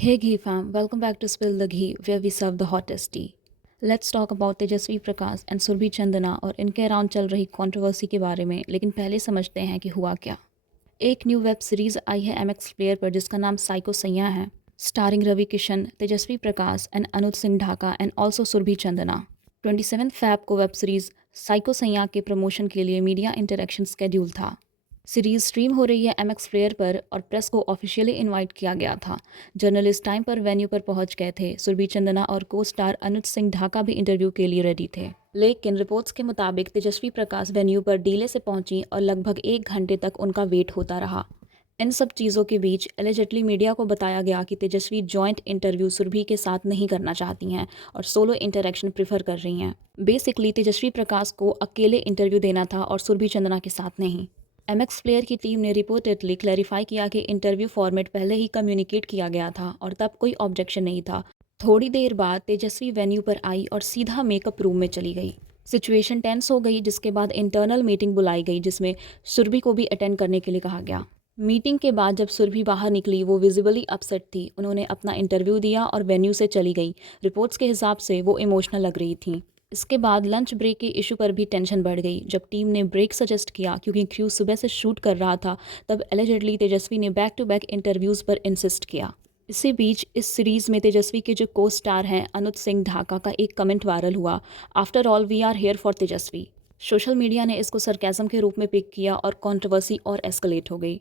Hey Ghee fam, welcome back to Spill the Ghee, where we serve the hottest tea. Let's talk about Tejasswi Prakash and Surbhi Chandna और इनके around चल रही controversy के बारे में, लेकिन पहले समझते हैं कि हुआ क्या। एक न्यू वेब सीरीज आई है एमएक्स प्लेयर पर जिसका नाम साइको सैया है, starring Ravi Kishan, Tejasswi Prakash and Anuj Singh Dhaka and also Surbhi Chandna. 27 Feb को वेब सीरीज साइको सैया के प्रमोशन के लिए मीडिया इंटरेक्शन स्केड्यूल था। सीरीज स्ट्रीम हो रही है एमएक्स प्लेयर पर और प्रेस को ऑफिशियली इनवाइट किया गया था। जर्नलिस्ट टाइम पर वेन्यू पर पहुंच गए थे। सुरभि चंदना और को स्टार अनुज सिंह ढाका भी इंटरव्यू के लिए रेडी थे, लेकिन रिपोर्ट्स के मुताबिक तेजस्वी प्रकाश वेन्यू पर डीले से पहुंची और लगभग 1 घंटे तक उनका वेट होता रहा। इन सब चीज़ों के बीच एलिजिडली मीडिया को बताया गया कि तेजस्वी जॉइंट इंटरव्यू सुरभि के साथ नहीं करना चाहती हैं और सोलो इंटरेक्शन प्रेफर कर रही हैं। बेसिकली तेजस्वी प्रकाश को अकेले इंटरव्यू देना था और सुरभि चंदना के साथ नहीं। एमएक्स प्लेयर की टीम ने रिपोर्टेडली क्लैरिफाई किया कि इंटरव्यू फॉर्मेट पहले ही कम्युनिकेट किया गया था और तब कोई ऑब्जेक्शन नहीं था। थोड़ी देर बाद तेजस्वी वेन्यू पर आई और सीधा मेकअप रूम में चली गई। सिचुएशन टेंस हो गई, जिसके बाद इंटरनल मीटिंग बुलाई गई जिसमें सुरभि को भी अटेंड करने के लिए कहा गया। मीटिंग के बाद जब सुरभि बाहर निकली वो विजिबली अपसेट थी। उन्होंने अपना इंटरव्यू दिया और वेन्यू से चली गई। रिपोर्ट्स के हिसाब से वो इमोशनल लग रही थी। इसके बाद लंच ब्रेक के इशू पर भी टेंशन बढ़ गई। जब टीम ने ब्रेक सजेस्ट किया क्योंकि क्रू सुबह से शूट कर रहा था, तब एलिजिडली तेजस्वी ने बैक टू बैक इंटरव्यूज़ पर इंसिस्ट किया। इसी बीच इस सीरीज़ में तेजस्वी के जो को स्टार हैं अनुज सिंह ढाका का एक कमेंट वायरल हुआ, after all we are here for Tejasswi. Social media ने इसको सरकाज़म के रूप में पिक किया और कंट्रोवर्सी और एस्केलेट हो गई।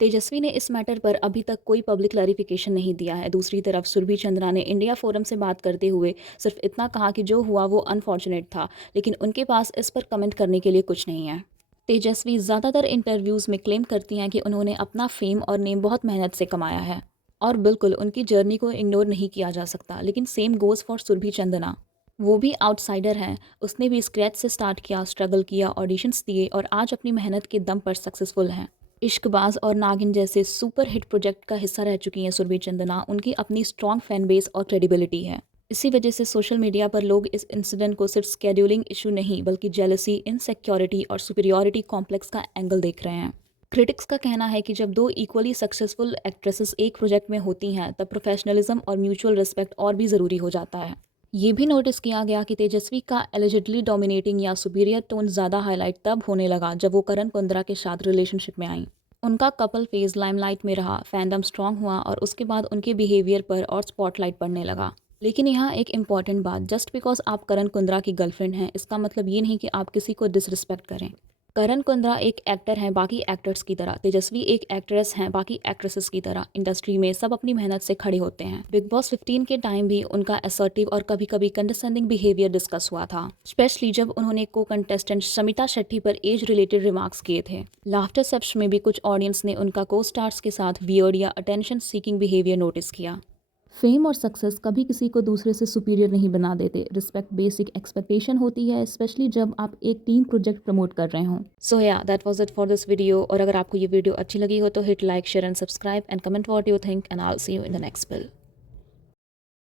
तेजस्वी ने इस मैटर पर अभी तक कोई पब्लिक क्लैरिफिकेशन नहीं दिया है। दूसरी तरफ सुरभि चंद्रा ने इंडिया फोरम से बात करते हुए सिर्फ इतना कहा कि जो हुआ वो अनफॉर्चुनेट था, लेकिन उनके पास इस पर कमेंट करने के लिए कुछ नहीं है। तेजस्वी ज़्यादातर इंटरव्यूज़ में क्लेम करती हैं कि उन्होंने अपना फेम और नेम बहुत मेहनत से कमाया है, और बिल्कुल उनकी जर्नी को इग्नोर नहीं किया जा सकता। लेकिन same goes for Surbhi Chandna. वो भी आउटसाइडर हैं। उसने भी स्क्रैच से स्टार्ट किया, स्ट्रगल किया, ऑडिशंस दिए और आज अपनी मेहनत के दम पर सक्सेसफुल हैं। इश्कबाज और नागिन जैसे सुपर हिट प्रोजेक्ट का हिस्सा रह चुकी हैं सुरभि चंदना। उनकी अपनी स्ट्रॉन्ग फैन बेस और क्रेडिबिलिटी है। इसी वजह से सोशल मीडिया पर लोग इस इंसिडेंट को सिर्फ स्केड्यूलिंग इशू नहीं बल्कि जेलसी, इनसिक्योरिटी और सुपीरियॉरिटी कॉम्प्लेक्स का एंगल देख रहे हैं। क्रिटिक्स का कहना है कि जब दो इक्वली सक्सेसफुल एक्ट्रेसेस एक प्रोजेक्ट में होती हैं तब प्रोफेशनलिज्म और म्यूचुअल रिस्पेक्ट और भी ज़रूरी हो जाता है। ये भी नोटिस किया गया कि तेजस्वी का एलिजिडली डोमिनेटिंग या सुपीरियर टोन ज़्यादा हाईलाइट तब होने लगा जब वो करण कुंद्रा के साथ रिलेशनशिप में आई। उनका कपल फेज लाइमलाइट में रहा, फैंडम स्ट्रांग हुआ और उसके बाद उनके बिहेवियर पर और स्पॉटलाइट पड़ने लगा। लेकिन यहाँ एक इम्पॉर्टेंट बात, जस्ट बिकॉज आप करण कुंद्रा की गर्लफ्रेंड हैं इसका मतलब ये नहीं कि आप किसी को डिसरिस्पेक्ट करें। करण कुंद्रा एक एक्टर हैं बाकी एक्टर्स की तरह, तेजस्वी एक एक्ट्रेस हैं बाकी एक्ट्रेसेस की तरह। इंडस्ट्री में सब अपनी मेहनत से खड़े होते हैं। बिग बॉस 15 के टाइम भी उनका असर्टिव और कभी कभी कंडेसेंडिंग बिहेवियर डिस्कस हुआ था, स्पेशली जब उन्होंने को कंटेस्टेंट शमिता शेट्टी पर एज रिलेटेड रिमार्क्स किए थे। लाफ्टर सेप्शन में भी कुछ ऑडियंस ने उनका को स्टार्स के साथ वियर्ड या अटेंशन सीकिंग बिहेवियर नोटिस किया। फेम और सक्सेस कभी किसी को दूसरे से सुपीरियर नहीं बना देते। रिस्पेक्ट बेसिक एक्सपेक्टेशन होती है, स्पेशली जब आप एक टीम प्रोजेक्ट प्रमोट कर रहे हों। सो या that was it for this video. और अगर आपको ये वीडियो अच्छी लगी हो तो hit like, share and subscribe and comment what you think and I will see you in the next bill.